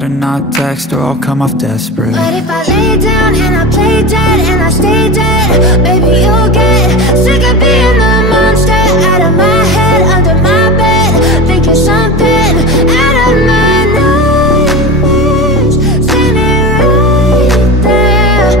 better not text or I'll come off desperate. But if I lay down and I play dead and I stay dead, baby, you'll get sick of being the monster out of my head, under my bed, thinking something out of my nightmares, standing right there.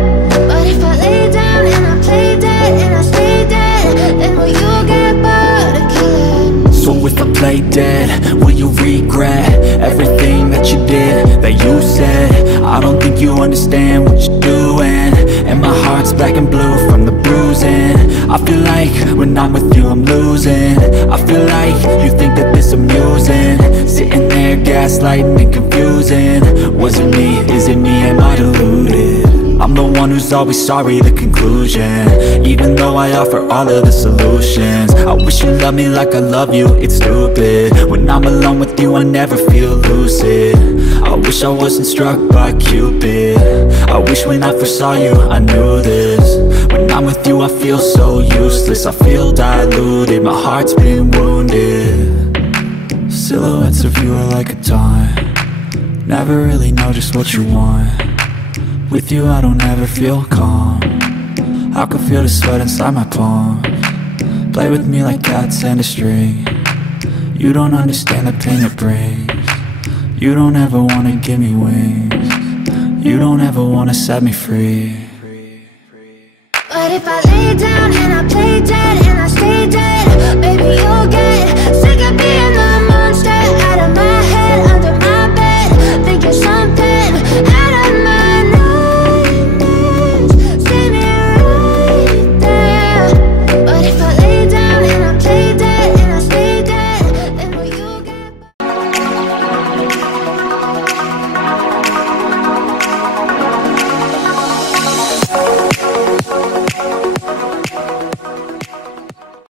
But if I lay down and I play dead and I stay dead, then will you get bored of killing? So if I play dead, will you regret everything that you did, that you said? I don't think you understand what you're doing, and my heart's black and blue from the bruising. I feel like when I'm with you I'm losing. I feel like you think that this amusing, sitting there gaslighting and confusing. Was it me? Is it me? Am I deluded? I'm the one who's always sorry, the conclusion, even though I offer all of the solutions. I wish you loved me like I love you, it's stupid. When I'm alone with you I never feel lucid. I wish I wasn't struck by Cupid. I wish when I first saw you I knew this. When I'm with you I feel so useless, I feel diluted, my heart's been wounded. Silhouettes of you are like a taunt, never really know just what you want. With you I don't ever feel calm, I can feel the sweat inside my palms. Play with me like cats and a string, you don't understand the pain it brings. You don't ever wanna give me wings, you don't ever wanna set me free. But if I lay down and I play dead and I stay dead, baby, you'll get